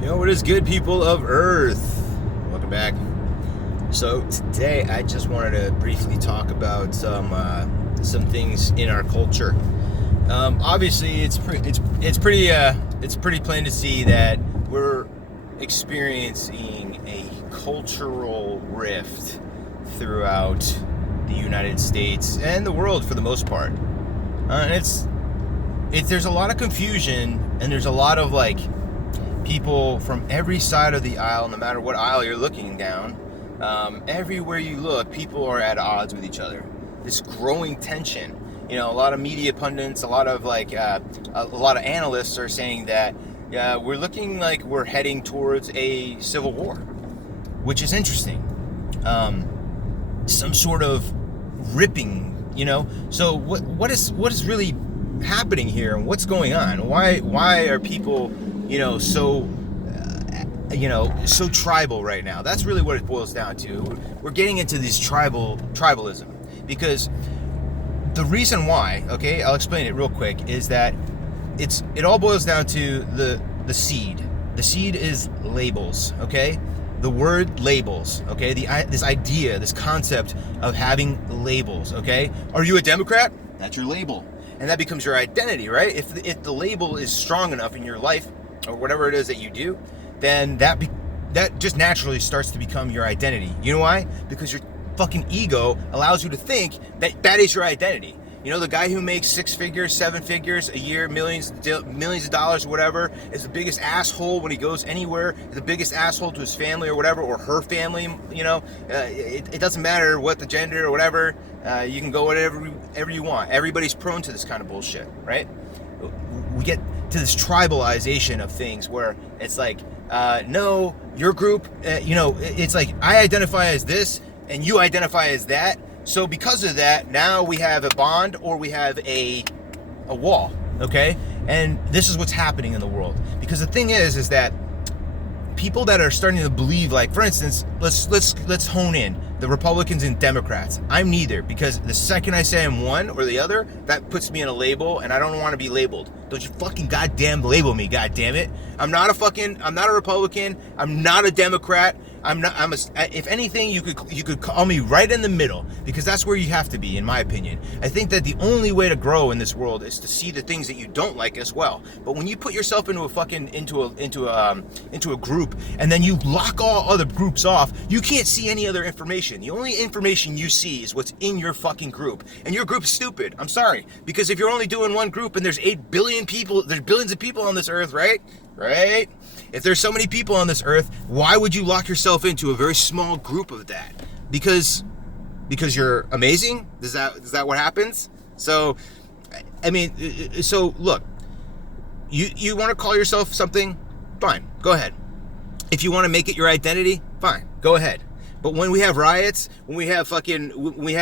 Yo, what is good, people of Earth? Welcome back. So today, I just wanted to briefly talk about some things in our culture. Obviously, it's pretty plain to see that we're experiencing a cultural rift throughout the United States and the world for the most part. And there's a lot of confusion, and there's a lot of people from every side of the aisle, no matter what aisle you're looking down. Everywhere you look, people are at odds with each other. This growing tension. A lot of media pundits, a lot of analysts are saying that we're looking like we're heading towards a civil war, which is interesting. Some sort of ripping, So what is really happening here, and what's going on? Why are people so tribal right now? That's really what it boils down to. We're getting into this tribalism because the reason why, okay, I'll explain it real quick, is that it all boils down to the seed. The seed is labels, okay? The word labels, okay? This idea, this concept of having labels, okay? Are you a Democrat? That's your label. And that becomes your identity, right? If the label is strong enough in your life, or whatever it is that you do, then that just naturally starts to become your identity. You know why? Because your fucking ego allows you to think that is your identity. The guy who makes 6 figures, 7 figures a year, millions of dollars, or whatever, is the biggest asshole when he goes anywhere, the biggest asshole to his family or whatever, or her family. It doesn't matter what the gender or whatever. You can go whatever you want. Everybody's prone to this kind of bullshit, right? We get to this tribalization of things where it's like, no, your group, it's like I identify as this and you identify as that. So because of that, now we have a bond or we have a wall, okay? And this is what's happening in the world. Because the thing is that people that are starting to believe, like, for instance, let's hone in the Republicans and Democrats. I'm neither, because the second I say I'm one or the other, that puts me in a label, and I don't want to be labeled. Don't you fucking goddamn label me, goddammit. I'm not a Republican. I'm not a Democrat. If anything, you could call me right in the middle, because that's where you have to be, in my opinion. I think that the only way to grow in this world is to see the things that you don't like as well. But when you put yourself into a group, and then you lock all other groups off, you can't see any other information. The only information you see is what's in your fucking group, and your group's stupid. I'm sorry, because if you're only doing one group and there's 8 billion people, there's billions of people on this earth, right? If there's so many people on this earth, why would you lock yourself into a very small group of that? Because you're amazing? Is that what happens? So, I mean, so look, you want to call yourself something? Fine, go ahead. If you want to make it your identity, fine, go ahead. But when we have riots, when we have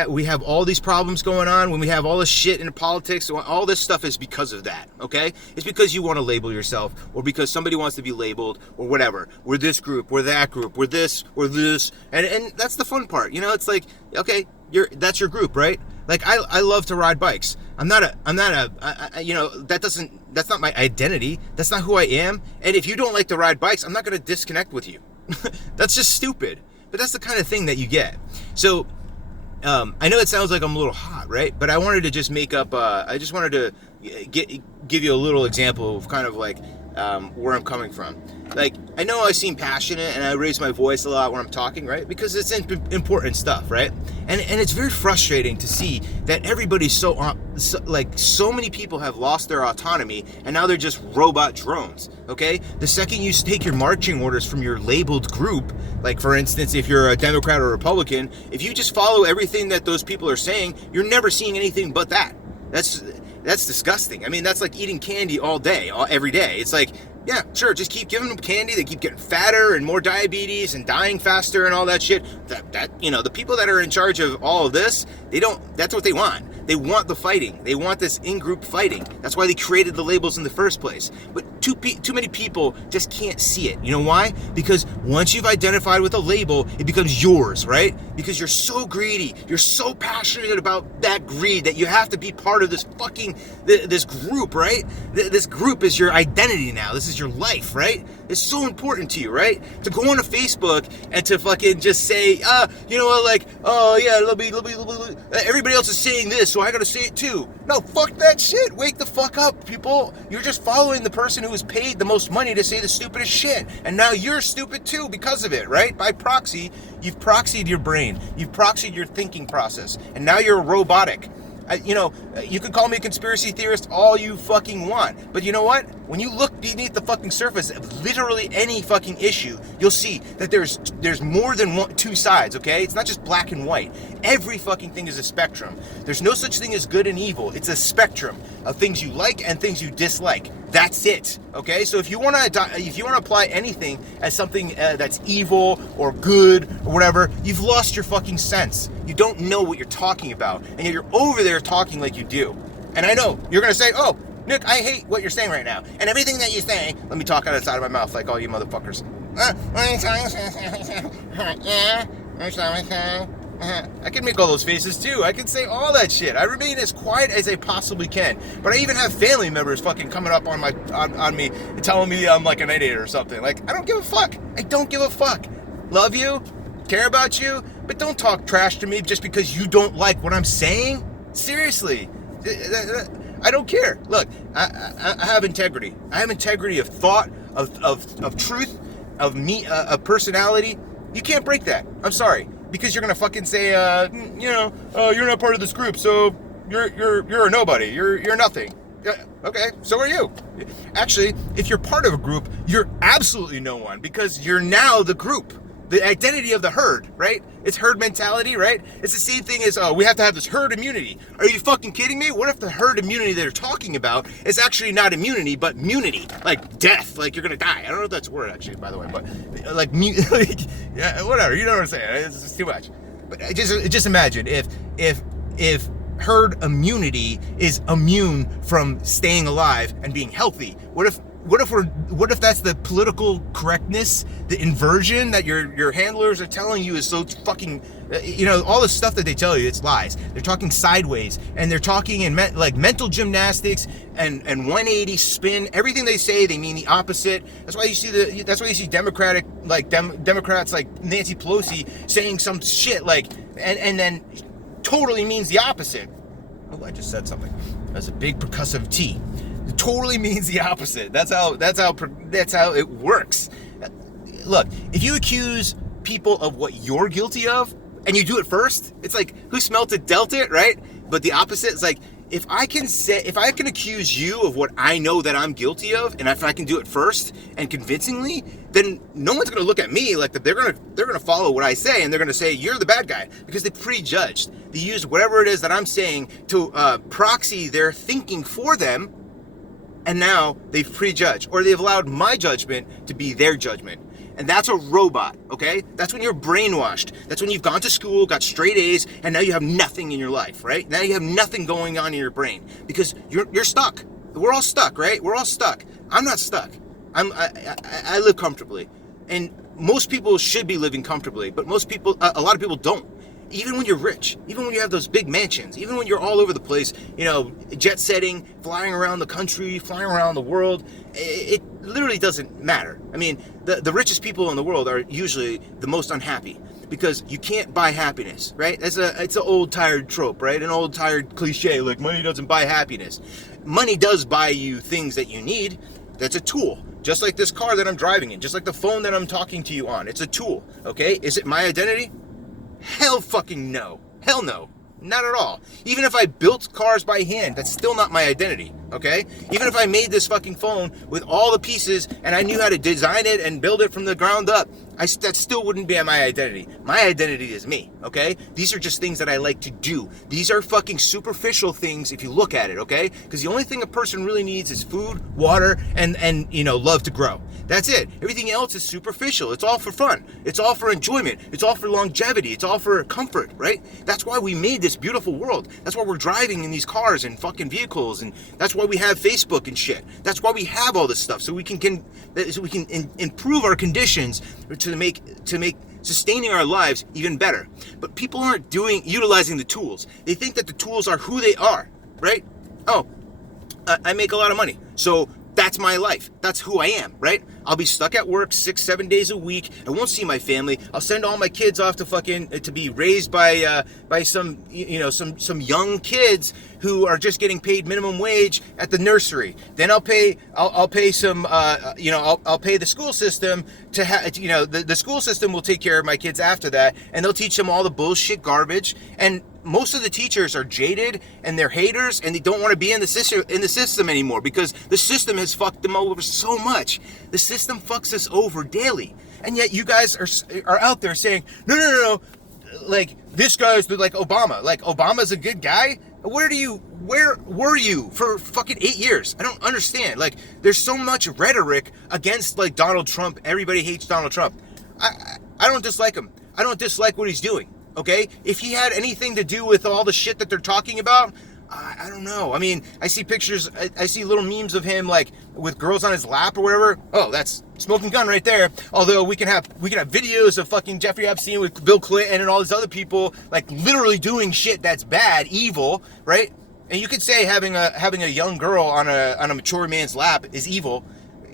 we have all these problems going on, when we have all this shit in politics, all this stuff is because of that, okay? It's because you want to label yourself, or because somebody wants to be labeled, or whatever. We're this group, we're that group, we're this, and that's the fun part. It's like, okay, that's your group, right? Like I love to ride bikes. That's not my identity. That's not who I am. And if you don't like to ride bikes, I'm not going to disconnect with you. That's just stupid. But that's the kind of thing that you get. So, I know it sounds like I'm a little hot, right? But I wanted to just I just wanted to give you a little example of kind of like where I'm coming from. Like, I know I seem passionate and I raise my voice a lot when I'm talking, right? Because it's important stuff, right? And it's very frustrating to see that everybody's so many people have lost their autonomy, and now they're just robot drones, okay? The second you take your marching orders from your labeled group, like for instance, if you're a Democrat or Republican, if you just follow everything that those people are saying, you're never seeing anything but that. That's disgusting. I mean, that's like eating candy all day, every day. It's like, yeah, sure, just keep giving them candy. They keep getting fatter and more diabetes and dying faster and all that shit. The people that are in charge of all of this, that's what they want. They want the fighting. They want this in-group fighting. That's why they created the labels in the first place. But too many people just can't see it. You know why? Because once you've identified with a label, it becomes yours, right? Because you're so greedy. You're so passionate about that greed that you have to be part of this this group, right? This group is your identity now. This is your life, right? It's so important to you, right? To go on a Facebook and to fucking just say, you know what, like, oh yeah, let me, everybody else is saying this, so I gotta say it too. No, fuck that shit. Wake the fuck up, people. You're just following the person who was paid the most money to say the stupidest shit. And now you're stupid too because of it, right? By proxy, you've proxied your brain. You've proxied your thinking process. And now you're robotic. You can call me a conspiracy theorist all you fucking want. But you know what? When you look beneath the fucking surface of literally any fucking issue, you'll see that there's more than two sides, okay? It's not just black and white. Every fucking thing is a spectrum. There's no such thing as good and evil. It's a spectrum of things you like and things you dislike. That's it, okay? So if you want to apply anything as something that's evil or good or whatever, you've lost your fucking sense. You don't know what you're talking about, and yet you're over there talking like you do. And I know you're gonna say, "Oh, Nick, I hate what you're saying right now, and everything that you say." Let me talk out of the side of my mouth, like all you motherfuckers. I can make all those faces too. I can say all that shit. I remain as quiet as I possibly can. But I even have family members fucking coming up on me and telling me I'm like an idiot or something. Like, I don't give a fuck. I don't give a fuck. Love you, care about you, but don't talk trash to me just because you don't like what I'm saying. Seriously. I don't care. Look, I have integrity. I have integrity of thought, of truth, of personality. You can't break that. I'm sorry. Because you're gonna fucking say, you're not part of this group, so you're a nobody. You're nothing. Okay, so are you. Actually, if you're part of a group, you're absolutely no one because you're now the group. The identity of the herd, right? It's herd mentality, right? It's the same thing as, we have to have this herd immunity. Are you fucking kidding me? What if the herd immunity they're talking about is actually not immunity, but munity? Like death, like you're gonna die. I don't know if that's a word, actually, by the way, but like yeah, whatever, you know what I'm saying? It's too much. But just imagine if herd immunity is immune from staying alive and being healthy. What if that's the political correctness, the inversion that your handlers are telling you is so fucking, all the stuff that they tell you, it's lies. They're talking sideways, and they're talking in mental gymnastics and 180 spin. Everything they say, they mean the opposite. That's why you see Democrats like Nancy Pelosi saying some shit like, and then totally means the opposite. Oh, I just said something. That's a big percussive T. It totally means the opposite. That's how it works. Look, if you accuse people of what you're guilty of and you do it first, it's like who smelt it dealt it, right? But the opposite is like if I can accuse you of what I know that I'm guilty of, and if I can do it first and convincingly, then no one's gonna look at me like that. They're gonna follow what I say, and they're gonna say you're the bad guy because they prejudged. They used whatever it is that I'm saying to proxy their thinking for them. And now they've prejudged, or they've allowed my judgment to be their judgment. And that's a robot, okay? That's when you're brainwashed. That's when you've gone to school, got straight A's, and now you have nothing in your life, right? Now you have nothing going on in your brain because you're stuck. We're all stuck, right? We're all stuck. I'm not stuck. I live comfortably. And most people should be living comfortably, but a lot of people don't. Even when you're rich, even when you have those big mansions, even when you're all over the place, jet setting, flying around the country, flying around the world, it literally doesn't matter. I mean, the richest people in the world are usually the most unhappy because you can't buy happiness, right? It's an old tired trope, right? An old tired cliche, like money doesn't buy happiness. Money does buy you things that you need. That's a tool. Just like this car that I'm driving in, just like the phone that I'm talking to you on. It's a tool, okay? Is it my identity? Hell fucking no. Hell no. Not at all. Even if I built cars by hand, that's still not my identity, okay? Even if I made this fucking phone with all the pieces and I knew how to design it and build it from the ground up, that still wouldn't be my identity. My identity is me, okay? These are just things that I like to do. These are fucking superficial things if you look at it, okay? Because the only thing a person really needs is food, water, and love to grow. That's it. Everything else is superficial. It's all for fun. It's all for enjoyment. It's all for longevity. It's all for comfort, right? That's why we made this beautiful world. That's why we're driving in these cars and fucking vehicles, and that's why we have Facebook and shit. That's why we have all this stuff, so we can improve our conditions to make sustaining our lives even better. But people aren't utilizing the tools. They think that the tools are who they are, right? Oh, I make a lot of money, so that's my life. That's who I am, right? I'll be stuck at work 6-7 days a week. I won't see my family. I'll send all my kids off to be raised by some young kids who are just getting paid minimum wage at the nursery. Then I'll pay the school system the school system will take care of my kids after that, and they'll teach them all the bullshit garbage. And most of the teachers are jaded and they're haters, and they don't want to be in the system anymore because the system has fucked them over so much. The system fucks us over daily, and yet you guys are out there saying no, like this guy's like Obama. Like Obama's a good guy. Where were you for fucking 8 years? I don't understand. Like, there's so much rhetoric against like Donald Trump. Everybody hates Donald Trump. I don't dislike him. I don't dislike what he's doing. Okay? If he had anything to do with all the shit that they're talking about, I don't know. I mean, I see pictures, I see little memes of him like with girls on his lap or whatever. Oh, that's smoking gun right there. Although we can have videos of fucking Jeffrey Epstein with Bill Clinton and all these other people like literally doing shit that's bad, evil, right? And you could say having a young girl on a mature man's lap is evil.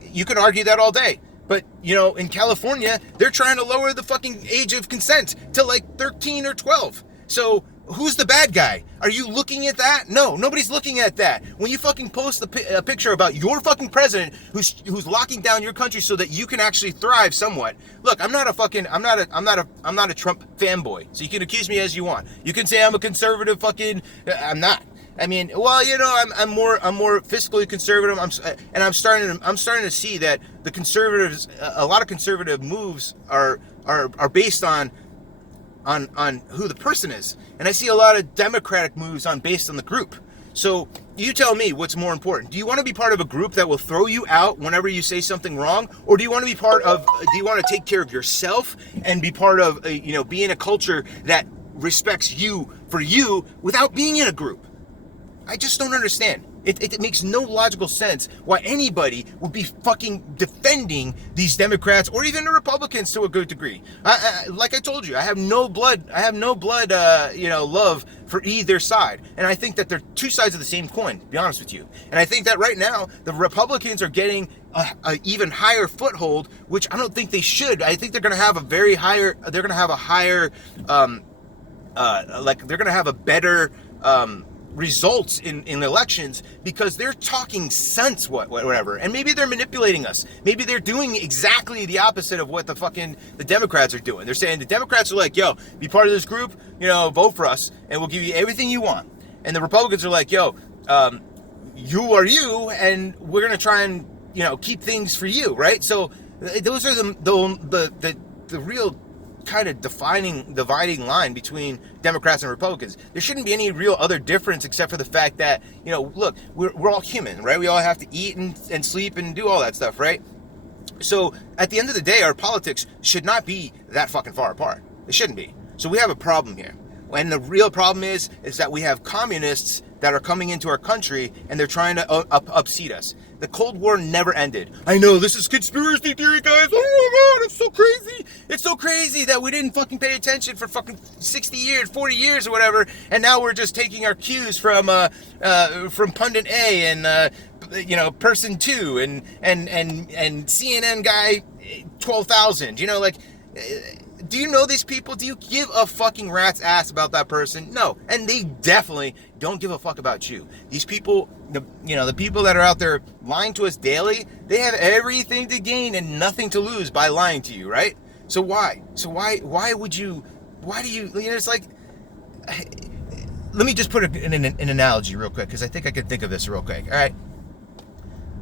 You could argue that all day. But, in California, they're trying to lower the fucking age of consent to like 13 or 12. So who's the bad guy? Are you looking at that? No, nobody's looking at that. When you fucking post a picture about your fucking president who's locking down your country so that you can actually thrive somewhat. Look, I'm not a Trump fanboy. So you can accuse me as you want. You can say I'm a conservative I'm not. I mean, well, I'm more fiscally conservative. I'm starting to see that the conservatives, a lot of conservative moves are based on who the person is, and I see a lot of democratic moves based on the group. So you tell me what's more important. Do you want to be part of a group that will throw you out whenever you say something wrong, or do you want to be part of? Do you want to take care of yourself and be part of be in a culture that respects you for you without being in a group? I just don't understand. It makes no logical sense why anybody would be fucking defending these Democrats or even the Republicans to a good degree. Like I told you, I have no blood love for either side. And I think that they're two sides of the same coin, to be honest with you. And I think that right now, the Republicans are getting a even higher foothold, which I don't think they should. I think they're going to have a better results in elections because they're talking sense, whatever, and maybe they're manipulating us. Maybe they're doing exactly the opposite of what the Democrats are doing. They're saying the Democrats are like, yo, be part of this group, vote for us, and we'll give you everything you want. And the Republicans are like, yo, you are you, and we're gonna try and keep things for you, right? So those are the real kind of dividing line between Democrats and Republicans. There shouldn't be any real other difference except for the fact that, look, we're all human, right? We all have to eat and sleep and do all that stuff, right? So at the end of the day, our politics should not be that fucking far apart. It shouldn't be. So we have a problem here. And the real problem is that we have communists that are coming into our country and they're trying to upseat us. The Cold War never ended. I know, this is conspiracy theory, guys. Oh my God, it's so crazy. It's so crazy that we didn't fucking pay attention for fucking 60 years, 40 years or whatever, and now we're just taking our cues from Pundit A and Person 2 and CNN guy 12,000. Do you know these people? Do you give a fucking rat's ass about that person? No. And they definitely don't give a fuck about you. These people, the people that are out there lying to us daily, they have everything to gain and nothing to lose by lying to you, right? So why? Why do you, it's like, let me just put an analogy real quick, because I think I can think of this real quick, all right?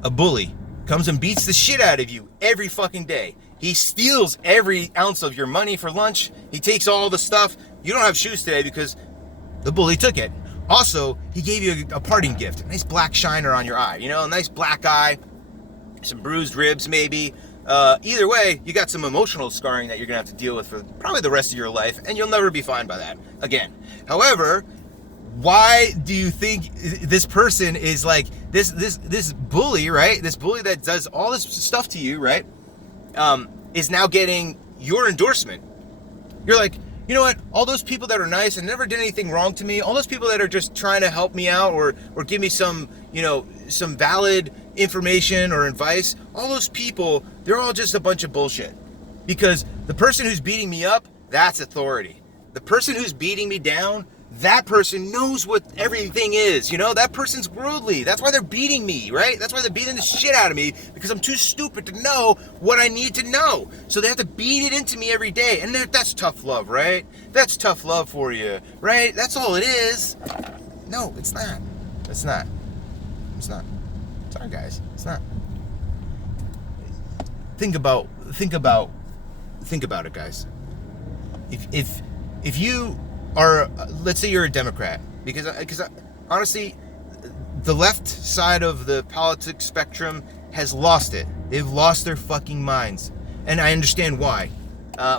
a bully comes and beats the shit out of you every fucking day. He steals every ounce of your money for lunch. He takes all the stuff. You don't have shoes today because the bully took it. Also, he gave you a parting gift, a nice black shiner on your eye, you know, a nice black eye, some bruised ribs maybe. Either way, you got some emotional scarring that you're gonna have to deal with for probably the rest of your life, and you'll never be fine by that again. However, why do you think this person is like this bully, right? This bully that does all this stuff to you, right? Is now getting your endorsement. You're like, you know what? All those people that are nice and never did anything wrong to me, all those people that are just trying to help me out or give me some, you know, some valid information or advice, all those people, they're all just a bunch of bullshit. Because the person who's beating me up, that's authority. The person who's beating me down, that person knows what everything is, you know? That person's worldly. That's why they're beating me, right? That's why they're beating the shit out of me, because I'm too stupid to know what I need to know. So they have to beat it into me every day. And that's tough love, right? That's tough love for you, right? That's all it is. No, it's not. It's not. It's not. Sorry, guys. It's not. Think about it, guys. If you are, let's say you're a Democrat, because honestly, the left side of the politics spectrum has lost it. They've lost their fucking minds, and I understand why,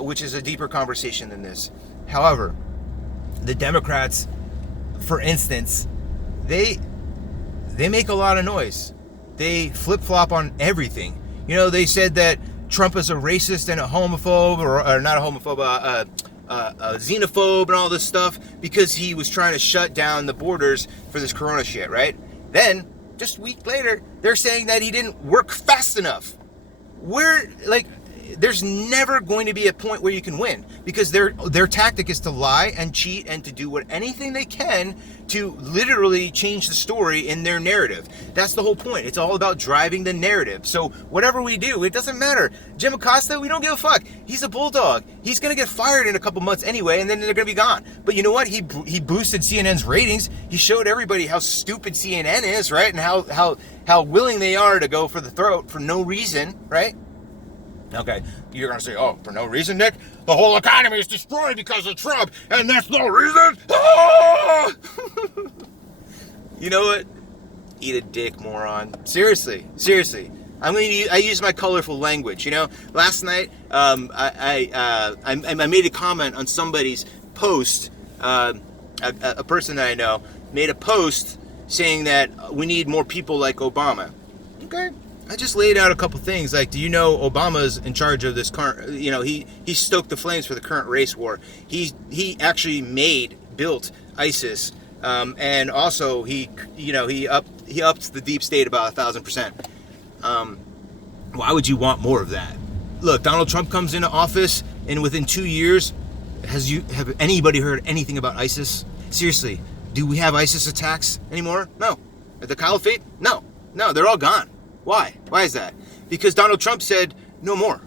which is a deeper conversation than this. However, the Democrats, for instance, they make a lot of noise. They flip-flop on everything. You know, they said that Trump is a racist and a homophobe, or not a homophobe, a xenophobe and all this stuff because he was trying to shut down the borders for this corona shit, right? Then, just a week later, they're saying that he didn't work fast enough. There's never going to be a point where you can win because their tactic is to lie and cheat and to do anything they can to literally change the story in their narrative. That's the whole point. It's all about driving the narrative. So whatever we do, it doesn't matter. Jim Acosta, we don't give a fuck. He's a bulldog. He's going to get fired in a couple months anyway, and then they're going to be gone. But you know what? He boosted CNN's ratings. He showed everybody how stupid CNN is, right? And how willing they are to go for the throat for no reason, right? Okay, you're going to say, oh, for no reason, Nick? The whole economy is destroyed because of Trump, and that's no reason? Ah! You know what? Eat a dick, moron. Seriously. I use my colorful language, you know? Last night, I made a comment on somebody's post. A person that I know made a post saying that we need more people like Obama. Okay. I just laid out a couple things, like, do you know Obama's in charge of this current, you know, he stoked the flames for the current race war. He actually built ISIS, and also he upped the deep state about 1,000%. Why would you want more of that? Look, Donald Trump comes into office, and within 2 years, have anybody heard anything about ISIS? Seriously, do we have ISIS attacks anymore? No. The caliphate? No, they're all gone. Why? Why is that? Because Donald Trump said, no more.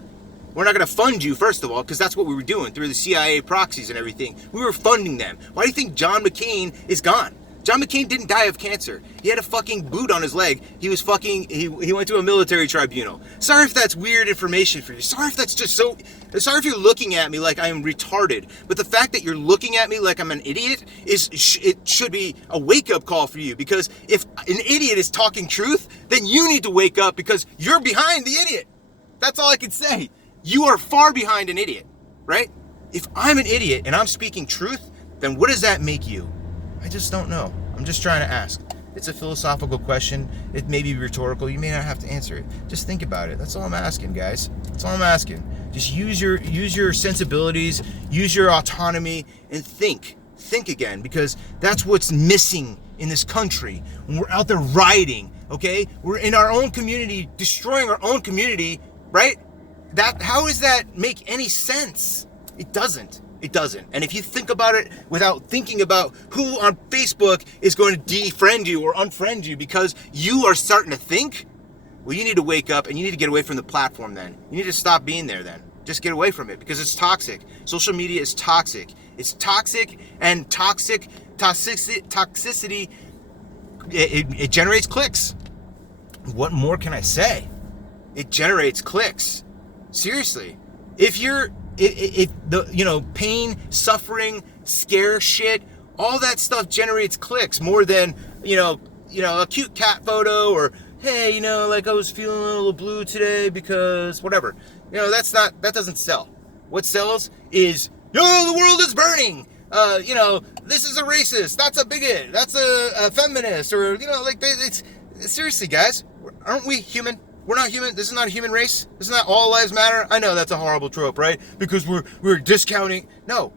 We're not going to fund you, first of all, because that's what we were doing through the CIA proxies and everything. We were funding them. Why do you think John McCain is gone? John McCain didn't die of cancer. He had a fucking boot on his leg. He went to a military tribunal. Sorry if that's weird information for you. Sorry if that's just so... Sorry if you're looking at me like I am retarded. But the fact that you're looking at me like I'm an idiot, it should be a wake-up call for you. Because if an idiot is talking truth, then you need to wake up because you're behind the idiot. That's all I can say. You are far behind an idiot, right? If I'm an idiot and I'm speaking truth, then what does that make you? I just don't know. I'm just trying to ask. It's a philosophical question. It may be rhetorical. You may not have to answer it. Just think about it. That's all I'm asking, guys. That's all I'm asking. Just use your sensibilities, use your autonomy, and think. Think again, because that's what's missing in this country. When we're out there rioting, okay? We're in our own community, destroying our own community, right? How does that make any sense? It doesn't. It doesn't. And if you think about it without thinking about who on Facebook is going to defriend you or unfriend you because you are starting to think, well, you need to wake up and you need to get away from the platform then. You need to stop being there then. Just get away from it because it's toxic. Social media is toxic. It's toxic, and toxicity, it generates clicks. what more can I say? It generates clicks. Seriously. If the pain, suffering, scare shit, all that stuff generates clicks more than, a cute cat photo, or, hey, I was feeling a little blue today because whatever. That doesn't sell. What sells is, the world is burning. This is a racist. That's a bigot. That's a feminist. Or, it's seriously, guys, aren't we human? We're not human. This is not a human race. This is not all lives matter. I know that's a horrible trope, right? Because we're discounting. No,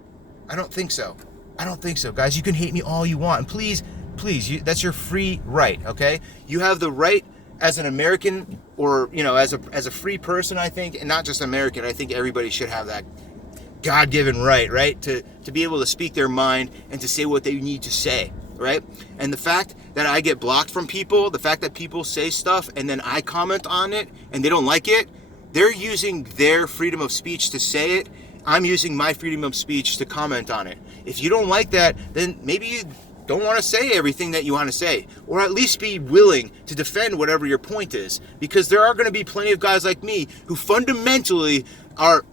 I don't think so. I don't think so, guys. You can hate me all you want. And please, that's your free right, okay? You have the right as an American, or, as a free person, I think, and not just American. I think everybody should have that God-given right? To be able to speak their mind and to say what they need to say, right? And the fact that I get blocked from people, the fact that people say stuff and then I comment on it and they don't like it, they're using their freedom of speech to say it. I'm using my freedom of speech to comment on it. If you don't like that, then maybe you don't want to say everything that you want to say, or at least be willing to defend whatever your point is, because there are going to be plenty of guys like me who fundamentally are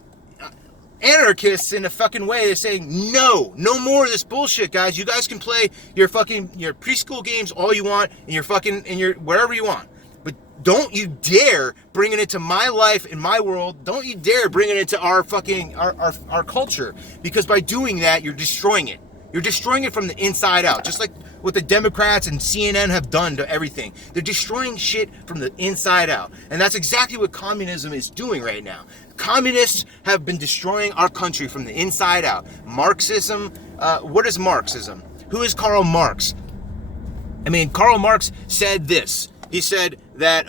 anarchists in a fucking way. They're saying, no more of this bullshit, guys. You guys can play your preschool games all you want, in your wherever you want. But don't you dare bring it into my life, in my world. Don't you dare bring it into our culture, because by doing that, you're destroying it. You're destroying it from the inside out, just like what the Democrats and CNN have done to everything. They're destroying shit from the inside out. And that's exactly what communism is doing right now. Communists have been destroying our country from the inside out. Marxism, what is Marxism? Who is Karl Marx? Karl Marx said this. He said that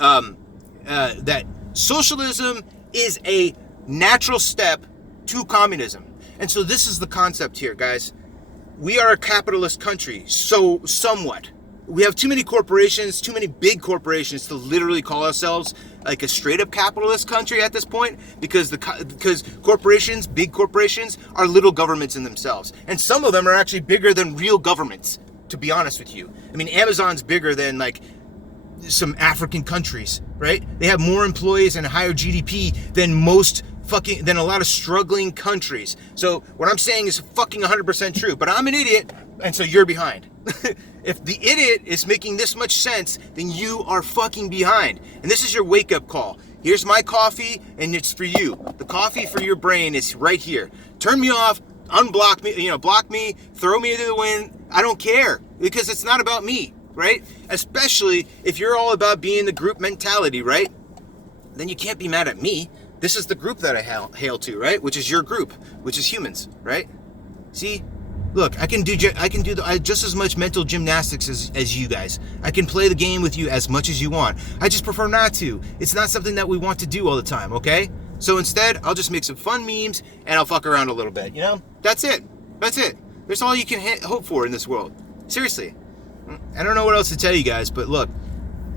that socialism is a natural step to communism. And so this is the concept here, guys. We are a capitalist country, so somewhat. We have too many corporations, too many big corporations to literally call ourselves like a straight up capitalist country at this point, because corporations, big corporations, are little governments in themselves. And some of them are actually bigger than real governments, to be honest with you. Amazon's bigger than some African countries, right? They have more employees and a higher GDP than a lot of struggling countries. So what I'm saying is fucking 100% true, but I'm an idiot, and so you're behind. If the idiot is making this much sense, then you are fucking behind. And this is your wake-up call. Here's my coffee, and it's for you. The coffee for your brain is right here. Turn me off, unblock me, block me, throw me into the wind. I don't care, because it's not about me, right? Especially if you're all about being the group mentality, right? Then you can't be mad at me. This is the group that I hail to, right? Which is your group, which is humans, right? See, look, I can do just as much mental gymnastics as you guys. I can play the game with you as much as you want. I just prefer not to. It's not something that we want to do all the time, okay? So instead, I'll just make some fun memes and I'll fuck around a little bit, That's it. That's all you can hope for in this world. Seriously. I don't know what else to tell you guys, but look,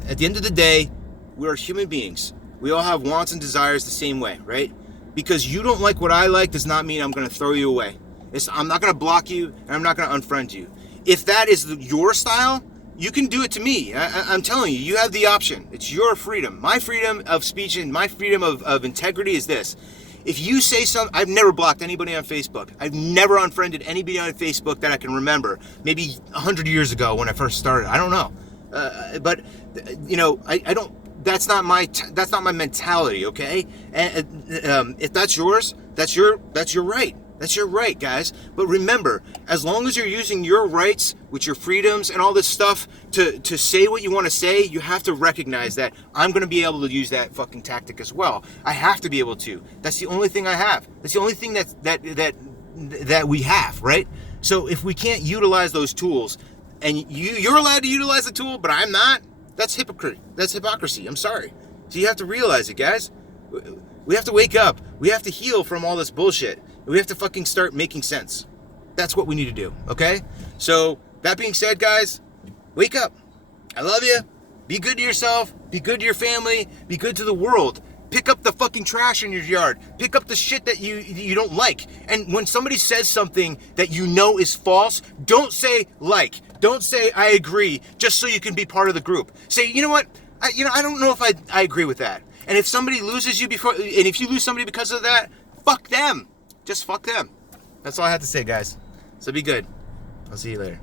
at the end of the day, we are human beings. We all have wants and desires the same way, right? Because you don't like what I like does not mean I'm going to throw you away. I'm not going to block you, and I'm not going to unfriend you. If that is your style, you can do it to me. I'm telling you, you have the option. It's your freedom. My freedom of speech and my freedom of integrity is this. If you say something, I've never blocked anybody on Facebook. I've never unfriended anybody on Facebook that I can remember. Maybe 100 years ago when I first started. I don't know. But I don't. That's not my mentality, okay? And if that's yours, that's your right. That's your right, guys. But remember, as long as you're using your rights with your freedoms and all this stuff to say what you want to say, you have to recognize that I'm going to be able to use that fucking tactic as well. I have to be able to. That's the only thing I have. That's the only thing that we have, right? So if we can't utilize those tools, and you're allowed to utilize the tool, but I'm not, that's hypocrisy. I'm sorry. So you have to realize it, guys. We have to wake up. We have to heal from all this bullshit. We have to fucking start making sense. That's what we need to do, okay? So, that being said, guys, wake up. I love you. Be good to yourself. Be good to your family. Be good to the world. Pick up the fucking trash in your yard. Pick up the shit that you don't like. And when somebody says something that you know is false, don't say like. Don't say I agree just so you can be part of the group. Say, you know what? I don't know if I agree with that. And if somebody loses you and if you lose somebody because of that, fuck them. Just fuck them. That's all I have to say, guys. So be good. I'll see you later.